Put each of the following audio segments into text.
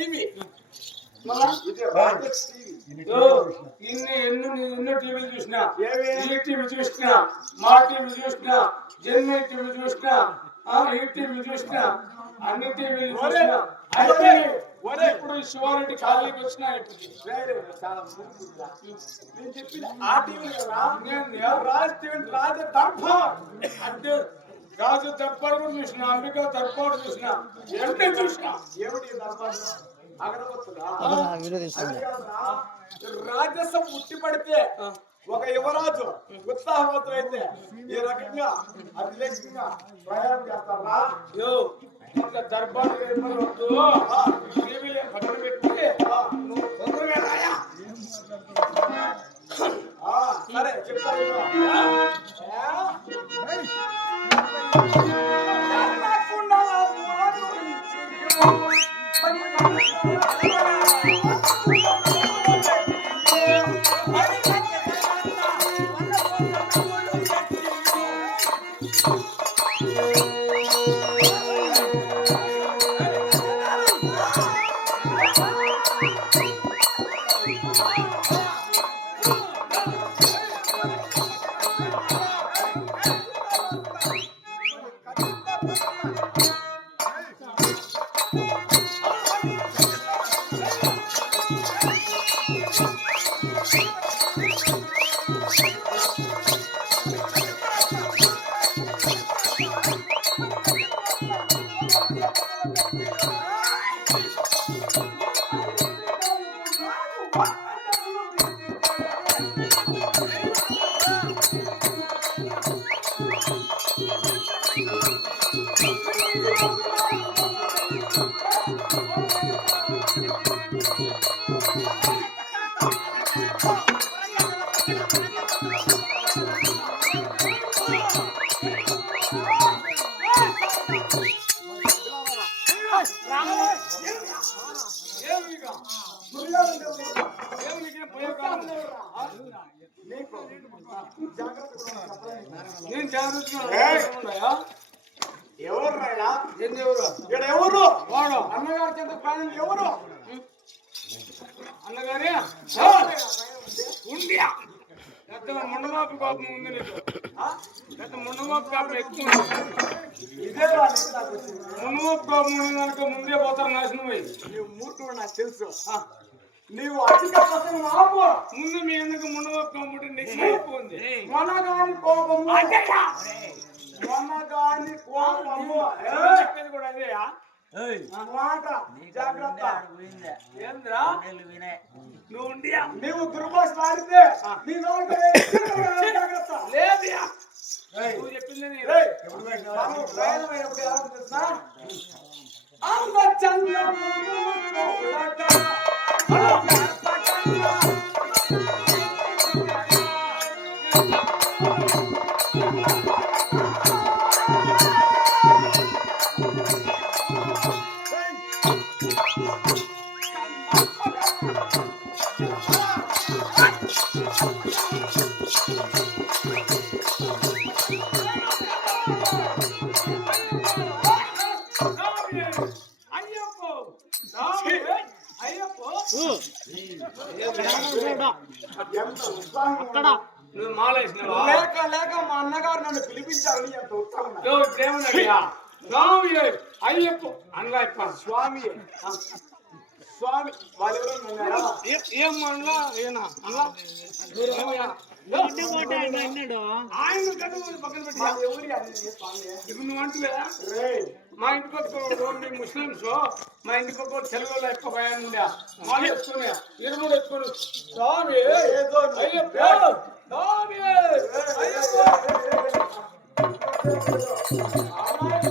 TV ఇన్ని ఎన్నో ఎన్నో టీవీలు చూసినా? ఈ టీవీ చూసినా మా టీవీ చూసినా జెన్మై టీవీ చూసినా ఈ టీవీ చూసినా అన్ని టీవీలు చూసినా. ఇప్పుడు శివారెడ్డి ఖాళీకి వచ్చినా. నేను చెప్పింది ఆ టీవీ కదా ఇంకేంది? రాజ్ టీవీ రాజ దర్బార్ అంటే రాజు దర్బార్ కూడా చూసిన అంబికా దర్బార్ చూసిన ఎన్ని చూసినా ఏమిటి దర్బార్ రాజసం ఉట్టి పడితే ఒక యువరాజు ఉత్సాహవంతులు అయితే ఈ రకంగా అభిలేఖంగా ప్రయాణం చేస్తారా? దర్బార్ టీవీలే పక్కన పెట్టి నువ్వు తొందరగా రాయా. ఆ, సరే చెప్తాను ఎవరు? ఇక్కడ ఎవరు అన్నగారి చెంత ప్రయాణం ఎవరు? అన్నగారి? ఉండియా? పెద్ద ముండమాపు కోపం ఉంది నీకు? పెద్ద ముండమాపు కోపం ఎక్కువ. ఇదే. ముండమాపు కోపం ఉంది కనుక ముందే పోతారు నాశనం అయ్యి. నాకు తెలుసు. నీవు అధిక ప్రసంగం ఆపు ముందు మీ ఎందుకు నెక్స్ట్ ఉంది మొనగాని కోపము. మొనగాని కోపము! చెప్పేది కూడా అదే మాట. జాగ్రత్త. ఏంద్రా? నువ్వు ఉండియా? నీవు దుర్భాష నీ నోట జాగ్రత్త లేదుయా? ఏయ్! నువ్వు చెప్పింది నువ్వు మాలేసినావా? లేక లేక మా అన్నగారు నన్ను పిలిపించారని ఎంత ఉత్సాహం నాకు. యో, ఇప్పుడేమన్నాడయ్యా? స్వామి అయ్యప్ప అనలా ఇప్ప. స్వామి స్వామి అనలా? ఏనా? యో, ఆయన పక్కన ఇప్పుడు నువ్వు రేయ్ మా ఇంటికి ఒక ముస్లిమ్స్ మా ఇంటికి ఒక తెలుగు వాళ్ళు ఎక్కువ భయం ఉండే వాళ్ళు స్వామి స్వామి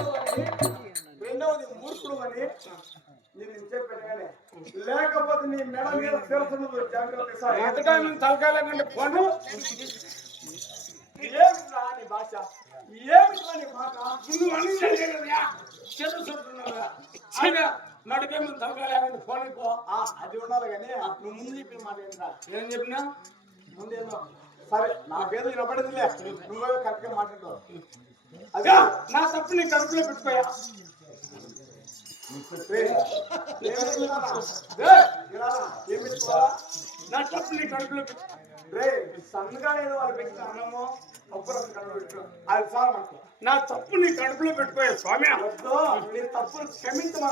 నీ భాష నీ మాట. నువ్వు అన్ని చెడు చూస్తున్నావుగా ఆయన నడిపే ముందు తలకాయ కంటే ఫోన్ ఆ, అది ఉండాలి కానీ నువ్వు ముందు చెప్పిన మాట ఏంట్రా ఏం చెప్పినా? ముందేమో సరే నాకేదో వినపడిందిలే. నువ్వే కరెక్ట్గా మాట్లాడతావు అదే నా తప్పు నీ కడుపులో పెట్టుకోయా రేయ్, ఏమి ఇలానా? రేయ్, ఇలానా? ఏమి ఇచ్చుకోవాలా? నా తప్పు నీ కడుపులో. రేయ్, సన్నగా ఏదో వాళ్ళు పెట్టిన అన్నము అప్పుడు పెట్టు అది చాలు మనకు నా తప్పు నీ కడుపులో పెట్టుకోయా స్వామి నీ తప్పులు క్షమించమా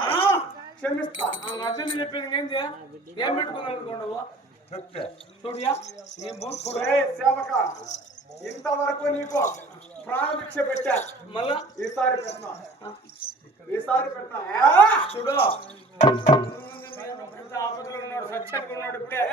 క్షమిస్తా మధ్యలో చెప్పింది ఏంటి ఏం పెట్టుకున్నావు అనుకోండవు చూడియా రే సేవక. ఇంతవరకు నీకు ప్రాణభిక్ష పెట్టా మళ్ళా ఈసారి పెట్టినా ఈసారి పెట్టినా చూడు ఆపదలో ఉన్నాడు ఉన్నాడు ఇప్పుడే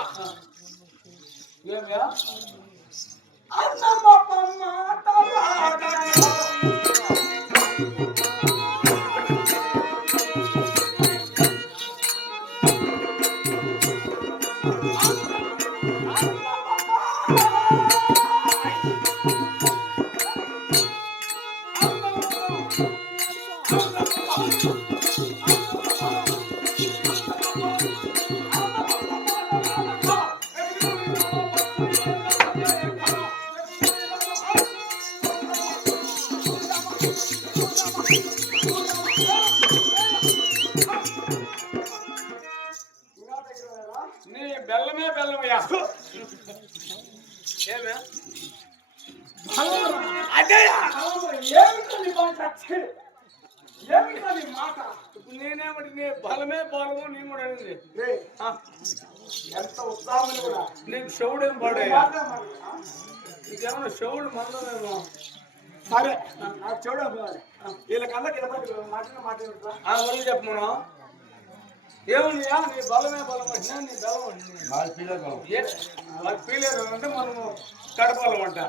ఇంకొక మాట ఏమయ్యా? అన్నమ్మ మాట ఇంకా దగ్గర నీ బెల్లమే బెల్లమయ్యా. ఏమే? అదేయా ఏమిటో మాట ఏమిటో మాట? ఇప్పుడు నేనేమిటి? నీ బలమే బలము నీ కూడా ఆ, ఎంత ఉత్సాహం కూడా. నీకు శివుడేం పాడయ్యా. మాట మాట. నీకేమన్నా శివుడు మందమేమో సరే. నాకు వీళ్ళకందరికి ఎవరికి మాట్లాడిన మాట్లాడుతా ఆ మళ్ళీ చెప్పమను ఏముందియా నీ బలమే బలం వచ్చినా నీ బలం వాళ్ళు అంటే మనము కడపలం అంట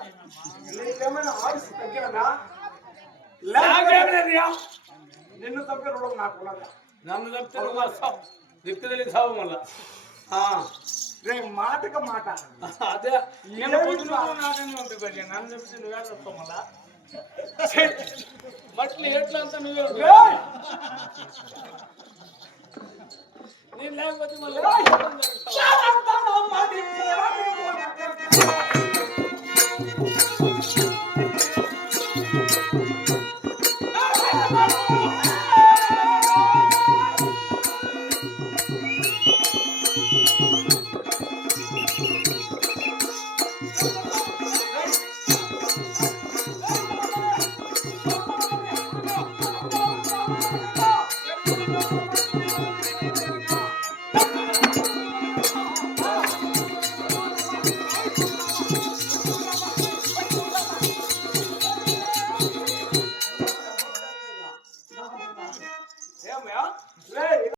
నీకేమైనా ఆయుష్ తగ్గినా నాకేమిలేదుయా? నిన్ను తప్పే రుణం నాకు నన్ను చెప్తే నువ్వు వస్తావు దిక్కు తెలియదు సావు మళ్ళా. ఆ, రే మాటక మాట. అదే నేను నన్ను చెప్తే నువ్వే చెప్తావు మళ్ళా? మట్లి ఎట్లా అంతా నువ్వే ఉంటావు. రేయ్! నేను లేకపోతే మళ్ళీ